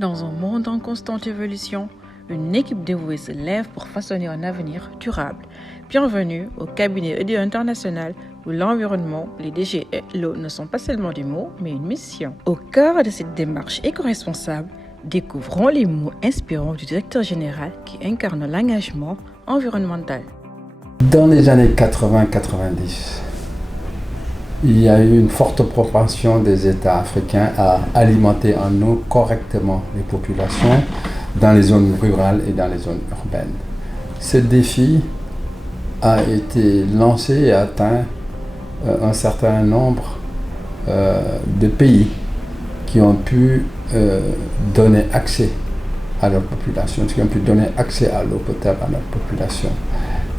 Dans un monde en constante évolution, une équipe dévouée se lève pour façonner un avenir durable. Bienvenue au cabinet EDE International où l'environnement, les déchets et l'eau ne sont pas seulement des mots, mais une mission. Au cœur de cette démarche éco-responsable, découvrons les mots inspirants du directeur général qui incarne l'engagement environnemental. Dans les années 80-90, il y a eu une forte propension des États africains à alimenter en eau correctement les populations dans les zones rurales et dans les zones urbaines. Ce défi a été lancé et atteint un certain nombre de pays qui ont pu donner accès à leur population, qui ont pu donner accès à l'eau potable à leur population.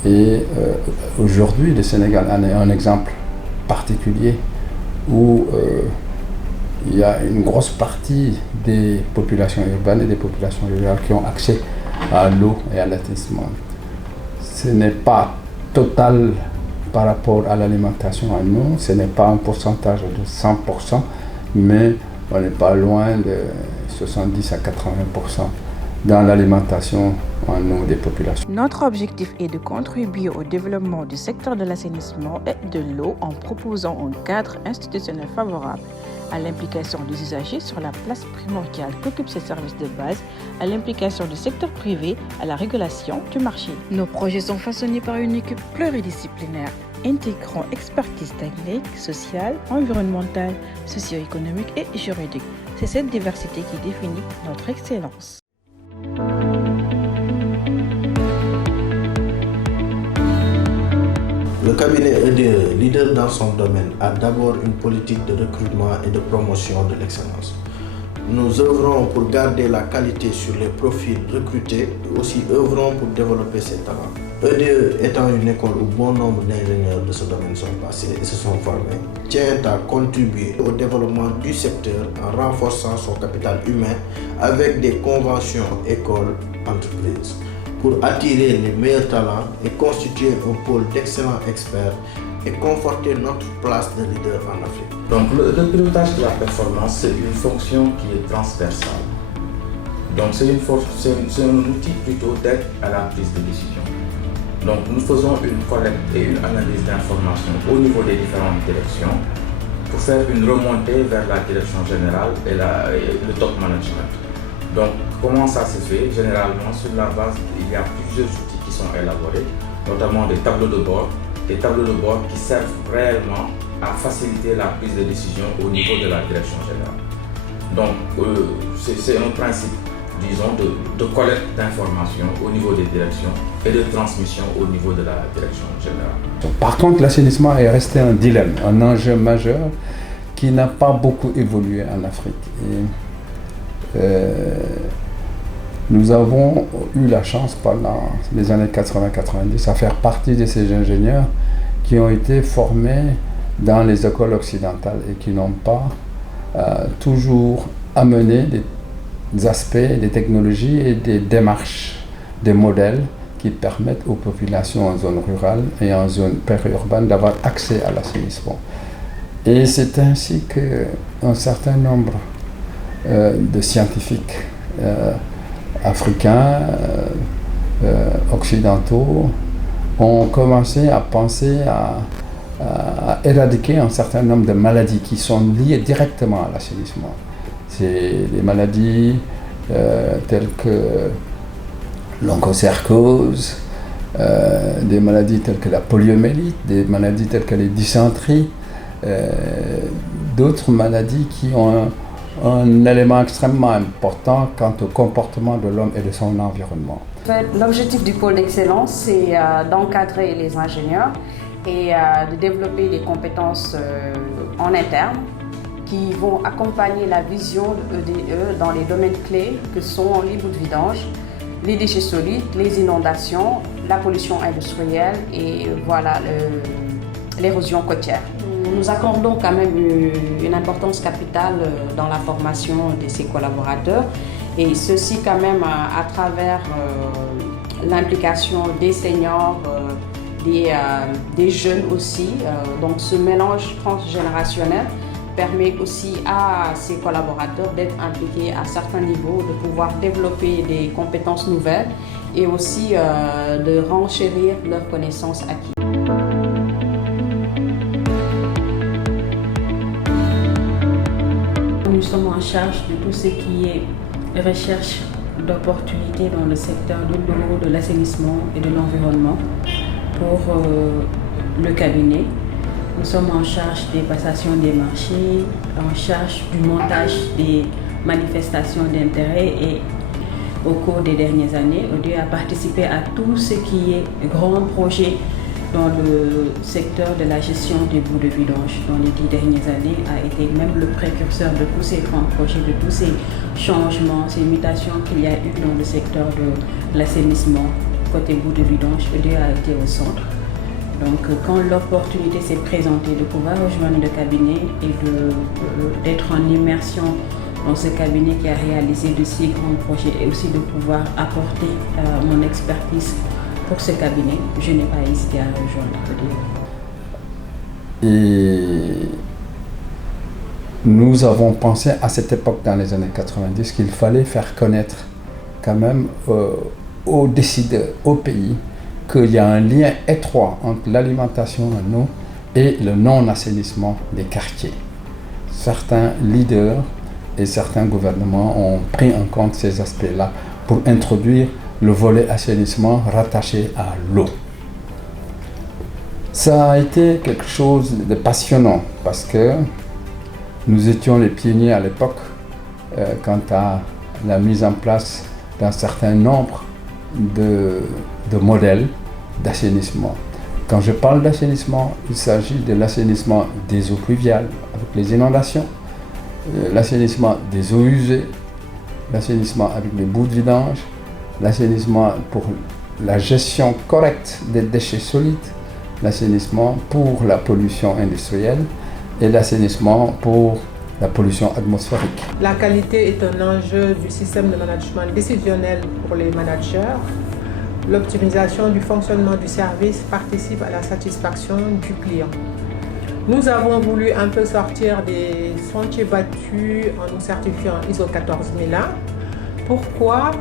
Et aujourd'hui, le Sénégal en est un exemple particulier où il y a une grosse partie des populations urbaines et des populations rurales qui ont accès à l'eau et à l'assainissement. Ce n'est pas total par rapport à l'alimentation en eau, ce n'est pas un pourcentage de 100%, mais on n'est pas loin de 70 à 80% dans l'alimentation en eau des populations. Notre objectif est de contribuer au développement du secteur de l'assainissement et de l'eau en proposant un cadre institutionnel favorable à l'implication des usagers sur la place primordiale qu'occupent ces services de base, à l'implication du secteur privé, à la régulation du marché. Nos projets sont façonnés par une équipe pluridisciplinaire intégrant expertise technique, sociale, environnementale, socio-économique et juridique. C'est cette diversité qui définit notre excellence. Le cabinet EDE, leader dans son domaine, a d'abord une politique de recrutement et de promotion de l'excellence. Nous œuvrons pour garder la qualité sur les profils recrutés et aussi œuvrons pour développer ses talents. EDE étant une école où bon nombre d'ingénieurs de ce domaine sont passés et se sont formés, tient à contribuer au développement du secteur en renforçant son capital humain avec des conventions écoles-entreprises pour attirer les meilleurs talents et constituer un pôle d'excellents experts et conforter notre place de leader en Afrique. Donc le pilotage de la performance, c'est une fonction qui est transversale. Donc c'est un outil plutôt d'aide à la prise de décision. Donc nous faisons une collecte et une analyse d'informations au niveau des différentes directions pour faire une remontée vers la direction générale et le top management. Donc, comment ça se fait? Généralement, sur la base, il y a plusieurs outils qui sont élaborés, notamment des tableaux de bord qui servent réellement à faciliter la prise de décision au niveau de la direction générale. Donc, c'est un principe, disons, de collecte d'informations au niveau des directions et de transmission au niveau de la direction générale. Par contre, l'assainissement est resté un dilemme, un enjeu majeur qui n'a pas beaucoup évolué en Afrique. Nous avons eu la chance pendant les années 80-90 à faire partie de ces ingénieurs qui ont été formés dans les écoles occidentales et qui n'ont pas toujours amené des aspects, des technologies et des démarches, des modèles qui permettent aux populations en zone rurale et en zone périurbaine d'avoir accès à l'assainissement. Et c'est ainsi qu'un certain nombre de scientifiques africains, occidentaux, ont commencé à penser à éradiquer un certain nombre de maladies qui sont liées directement à l'assainissement. C'est des maladies telles que l'onchocercose, des maladies telles que la poliomyélite, des maladies telles que les dysenteries, d'autres maladies qui ont un élément extrêmement important quant au comportement de l'homme et de son environnement. L'objectif du pôle d'excellence, c'est d'encadrer les ingénieurs et de développer des compétences en interne qui vont accompagner la vision de EDE dans les domaines clés que sont les boues de vidange, les déchets solides, les inondations, la pollution industrielle et voilà, l'érosion côtière. Nous accordons quand même une importance capitale dans la formation de ces collaborateurs et ceci quand même à travers l'implication des seniors, des jeunes aussi, donc ce mélange transgénérationnel permet aussi à ses collaborateurs d'être impliqués à certains niveaux, de pouvoir développer des compétences nouvelles et aussi de renchérir leurs connaissances acquises. Nous sommes en charge de tout ce qui est recherche d'opportunités dans le secteur de l'eau, de l'assainissement et de l'environnement pour le cabinet. Nous sommes en charge des passations des marchés, en charge du montage des manifestations d'intérêt et au cours des dernières années, ODE a participé à tout ce qui est grand projet dans le secteur de la gestion des boues de vidange dans les 10 dernières années, a été même le précurseur de tous ces grands projets, de tous ces changements, ces mutations qu'il y a eu dans le secteur de l'assainissement côté boue de vidange. ODE a été au centre. Donc quand l'opportunité s'est présentée de pouvoir rejoindre le cabinet et d'être en immersion dans ce cabinet qui a réalisé de si grands projets et aussi de pouvoir apporter mon expertise pour ce cabinet, je n'ai pas hésité à rejoindre ODE. Et nous avons pensé à cette époque dans les années 90 qu'il fallait faire connaître quand même aux décideurs, au pays, qu'il y a un lien étroit entre l'alimentation en eau et le non-assainissement des quartiers. Certains leaders et certains gouvernements ont pris en compte ces aspects-là pour introduire le volet assainissement rattaché à l'eau. Ça a été quelque chose de passionnant parce que nous étions les pionniers à l'époque quant à la mise en place d'un certain nombre de modèles d'assainissement. Quand je parle d'assainissement, il s'agit de l'assainissement des eaux pluviales avec les inondations, l'assainissement des eaux usées, l'assainissement avec les boues de vidange, l'assainissement pour la gestion correcte des déchets solides, l'assainissement pour la pollution industrielle et l'assainissement pour la pollution atmosphérique. La qualité est un enjeu du système de management décisionnel pour les managers. L'optimisation du fonctionnement du service participe à la satisfaction du client. Nous avons voulu un peu sortir des sentiers battus en nous certifiant ISO 14001. Pourquoi ?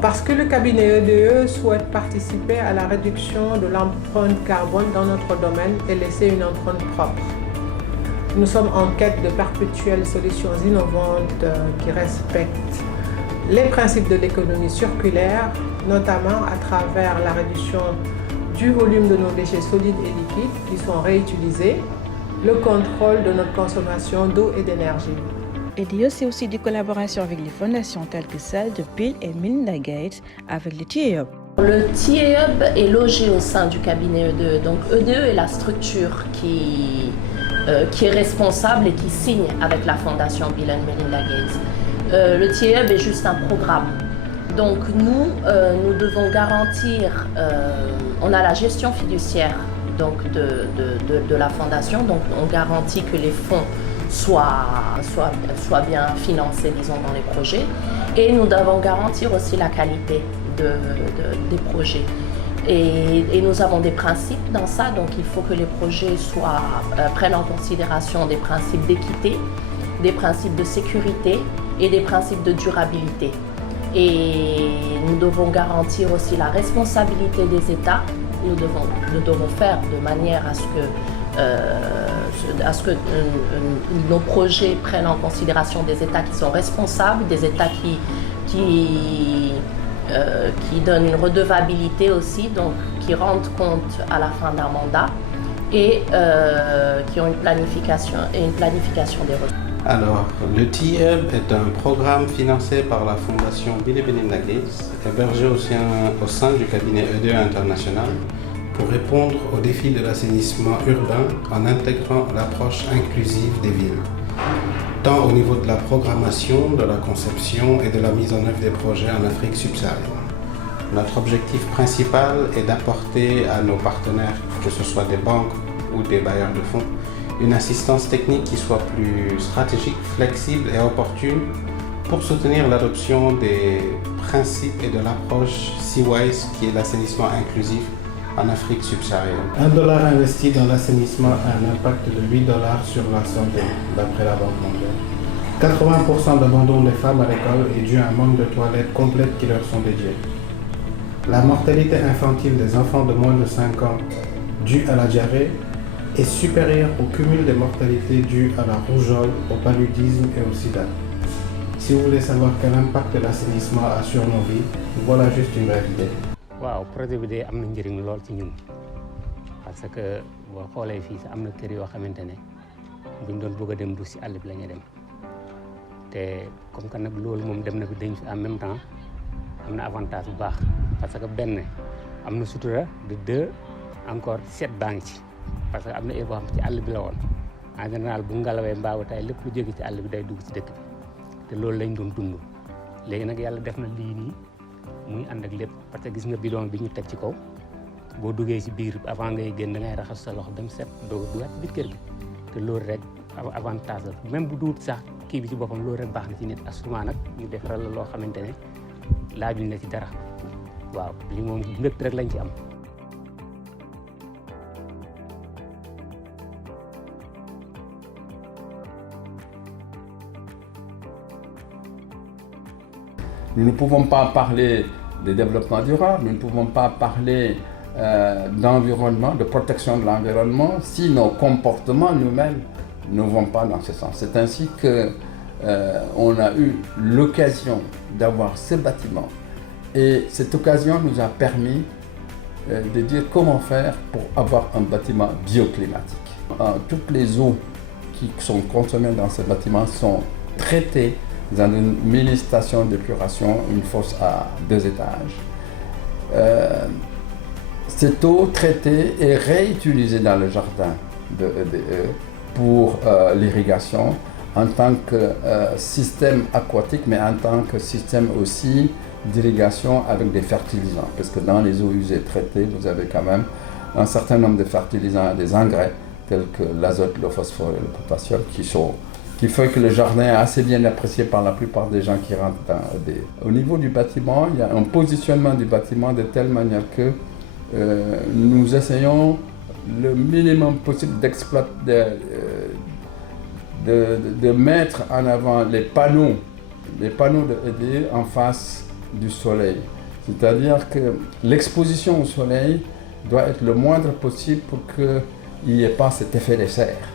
Parce que le cabinet EDE souhaite participer à la réduction de l'empreinte carbone dans notre domaine et laisser une empreinte propre. Nous sommes en quête de perpétuelles solutions innovantes qui respectent les principes de l'économie circulaire, notamment à travers la réduction du volume de nos déchets solides et liquides qui sont réutilisés, le contrôle de notre consommation d'eau et d'énergie. ODE, c'est aussi des collaborations avec les fondations telles que celle de Bill et Melinda Gates avec le TIEUB. Le TIEUB est logé au sein du cabinet EDE. Donc EDE est la structure qui est responsable et qui signe avec la fondation Bill et Melinda Gates. Le TIEUB est juste un programme. Donc nous devons garantir, on a la gestion fiduciaire donc de la fondation, donc on garantit que les fonds soient bien financés, disons, dans les projets, et nous devons garantir aussi la qualité des projets. Et nous avons des principes dans ça, donc il faut que les projets prennent en considération des principes d'équité, des principes de sécurité et des principes de durabilité. Et nous devons garantir aussi la responsabilité des États. Nous devons faire de manière à ce que nos projets prennent en considération des États qui sont responsables, des États qui donnent une redevabilité aussi, donc qui rendent compte à la fin d'un mandat et qui ont une planification des ressources. Alors, le TIEUB est un programme financé par la fondation Bill et Melinda Gates, hébergé au sein du cabinet EDE International, pour répondre aux défis de l'assainissement urbain en intégrant l'approche inclusive des villes, tant au niveau de la programmation, de la conception et de la mise en œuvre des projets en Afrique subsaharienne. Notre objectif principal est d'apporter à nos partenaires, que ce soit des banques ou des bailleurs de fonds, une assistance technique qui soit plus stratégique, flexible et opportune pour soutenir l'adoption des principes et de l'approche Seawise, qui est l'assainissement inclusif en Afrique subsaharienne. $1 investi dans l'assainissement a un impact de $8 sur la santé, d'après la Banque mondiale. 80% d'abandon des femmes à l'école est dû à un manque de toilettes complètes qui leur sont dédiées. La mortalité infantile des enfants de moins de 5 ans due à la diarrhée est supérieure au cumul des mortalités dues à la rougeole, au paludisme et au sida. Si vous voulez savoir quel impact l'assainissement a sur nos vies, voilà juste une brève idée. waaw projet bi de am na njëriñ lool ci ñun parce que boo xoolee fii sax am na kër yoo xamante ne buñ doon bëgg a dem du si àll bi la ñuy dem te comme que nag loolu moom dem na fi dañ fi en même temps am na avantage bu baax parce que benn am na sutura de deux encore seet baa ngi ci parce que am na boo xam ci àll bi la woon en général bu ngalawee mbaawu tay lépp lu jóge ci àll bi day dugg ci dëkk bi te loolu lañ doon dund léegi nag yàlla def na lii nii muy ànd ak lépp parce que gis nga bidon bi ñu teg ci kaw boo duggee ci biir avant ngay génn da ngay raxas sa loxo dem set doo dugaat biir kër gi te loolu rek avantage la même bu duut sax kii bi ci boppam loolu rek baax na ci nit assurément nag ñu defaral la loo xamante ne laajuñ la ci dara waaw li moom mbégte rek lañ ci am. Nous ne pouvons pas parler de développement durable, nous ne pouvons pas parler d'environnement, de protection de l'environnement, si nos comportements nous-mêmes ne vont pas dans ce sens. C'est ainsi qu'on a eu l'occasion d'avoir ce bâtiment. Et cette occasion nous a permis de dire comment faire pour avoir un bâtiment bioclimatique. Toutes les eaux qui sont consommées dans ce bâtiment sont traitées dans une mini-station d'épuration, une fosse à 2 étages. Cette eau traitée est réutilisée dans le jardin de EDE pour l'irrigation en tant que système aquatique, mais en tant que système aussi d'irrigation avec des fertilisants. Parce que dans les eaux usées traitées, vous avez quand même un certain nombre de fertilisants et des engrais tels que l'azote, le phosphore et le potassium qui fait que le jardin est assez bien apprécié par la plupart des gens qui rentrent dans EDE. Au niveau du bâtiment, il y a un positionnement du bâtiment de telle manière que nous essayons le minimum possible de mettre en avant les panneaux de EDE en face du soleil. C'est-à-dire que l'exposition au soleil doit être le moindre possible pour qu'il n'y ait pas cet effet de serre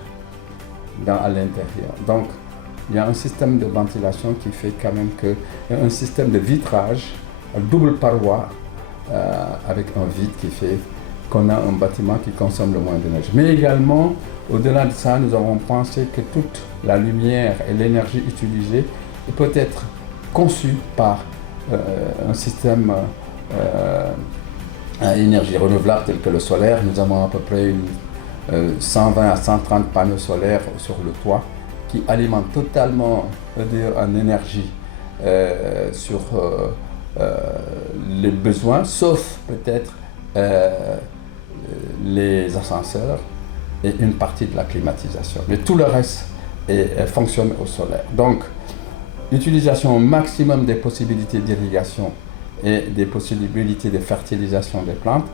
à l'intérieur. Donc, il y a un système de ventilation qui fait quand même qu'il y a un système de vitrage à double paroi avec un vide qui fait qu'on a un bâtiment qui consomme le moins d'énergie. Mais également, au-delà de ça, nous avons pensé que toute la lumière et l'énergie utilisée peut être conçue par un système à énergie renouvelable tel que le solaire. Nous avons à peu près 120 à 130 panneaux solaires sur le toit qui alimentent totalement en énergie sur les besoins, sauf peut-être les ascenseurs et une partie de la climatisation. Mais tout le reste fonctionne au solaire. Donc, utilisation au maximum des possibilités d'irrigation et des possibilités de fertilisation des plantes,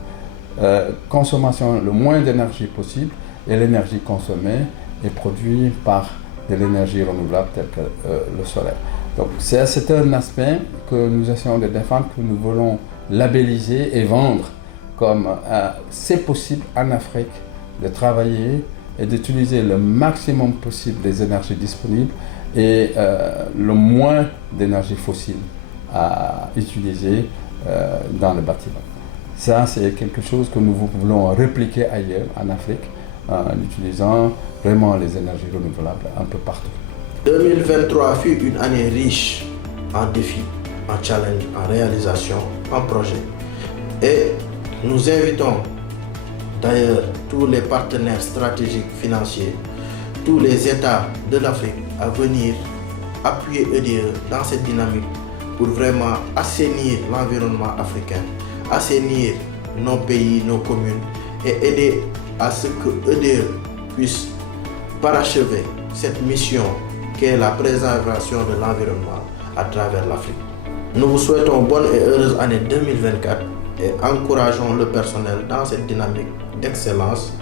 consommation le moins d'énergie possible, et l'énergie consommée est produite par de l'énergie renouvelable telle que le solaire. Donc c'est un aspect que nous essayons de défendre, que nous voulons labelliser et vendre comme c'est possible en Afrique de travailler et d'utiliser le maximum possible des énergies disponibles et le moins d'énergie fossile à utiliser dans le bâtiment. Ça, c'est quelque chose que nous voulons répliquer ailleurs en Afrique en utilisant vraiment les énergies renouvelables un peu partout. 2023 fut une année riche en défis, en challenges, en réalisations, en projets. Et nous invitons d'ailleurs tous les partenaires stratégiques financiers, tous les États de l'Afrique à venir appuyer EDE dans cette dynamique pour vraiment assainir l'environnement africain, assainir nos pays, nos communes et aider à ce que EDE puisse parachever cette mission qui est la préservation de l'environnement à travers l'Afrique. Nous vous souhaitons bonne et heureuse année 2024 et encourageons le personnel dans cette dynamique d'excellence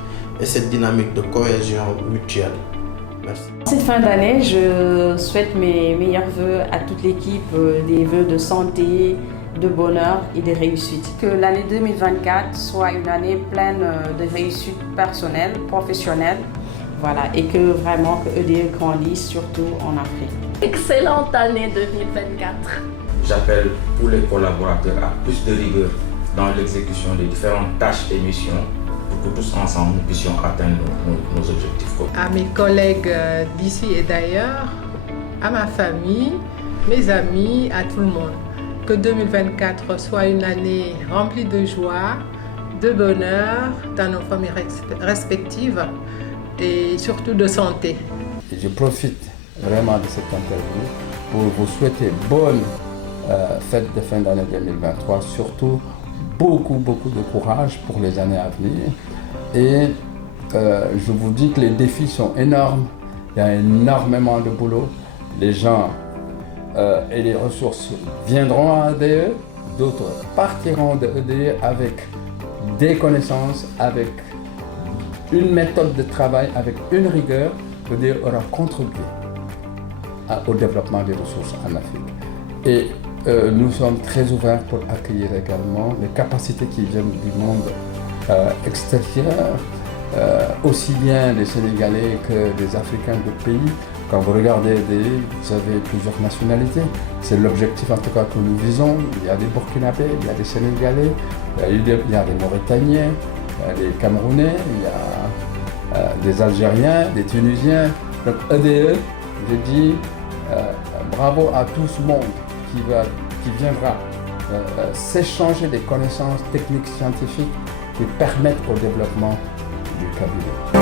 et cette dynamique de cohésion mutuelle. Merci. Cette fin d'année, je souhaite mes meilleurs vœux à toute l'équipe, des vœux de santé, de bonheur et de réussite. Que l'année 2024 soit une année pleine de réussite personnelle, professionnelle, voilà, et que vraiment que EDE grandisse, surtout en Afrique. Excellente année 2024. J'appelle tous les collaborateurs à plus de rigueur dans l'exécution des différentes tâches et missions pour que tous ensemble nous puissions atteindre nos objectifs communs. À mes collègues d'ici et d'ailleurs, à ma famille, mes amis, à tout le monde. Que 2024 soit une année remplie de joie, de bonheur dans nos familles respectives et surtout de santé. Et je profite vraiment de cette interview pour vous souhaiter bonne fête de fin d'année 2023, surtout beaucoup de courage pour les années à venir. Et je vous dis que les défis sont énormes, il y a énormément de boulot. Les gens et les ressources viendront à EDE, d'autres partiront de EDE avec des connaissances, avec une méthode de travail, avec une rigueur. EDE aura contribué au développement des ressources en Afrique. Et nous sommes très ouverts pour accueillir également les capacités qui viennent du monde extérieur, aussi bien des Sénégalais que des Africains de pays. Quand vous regardez vous avez plusieurs nationalités. C'est l'objectif en tout cas que nous visons. Il y a des Burkinabés, il y a des Sénégalais, il y a des Mauritaniens, il y a des Camerounais, il y a des Algériens, des Tunisiens. Donc EDE, je dis bravo à tout ce monde qui viendra s'échanger des connaissances techniques scientifiques qui permettent au développement du cabinet.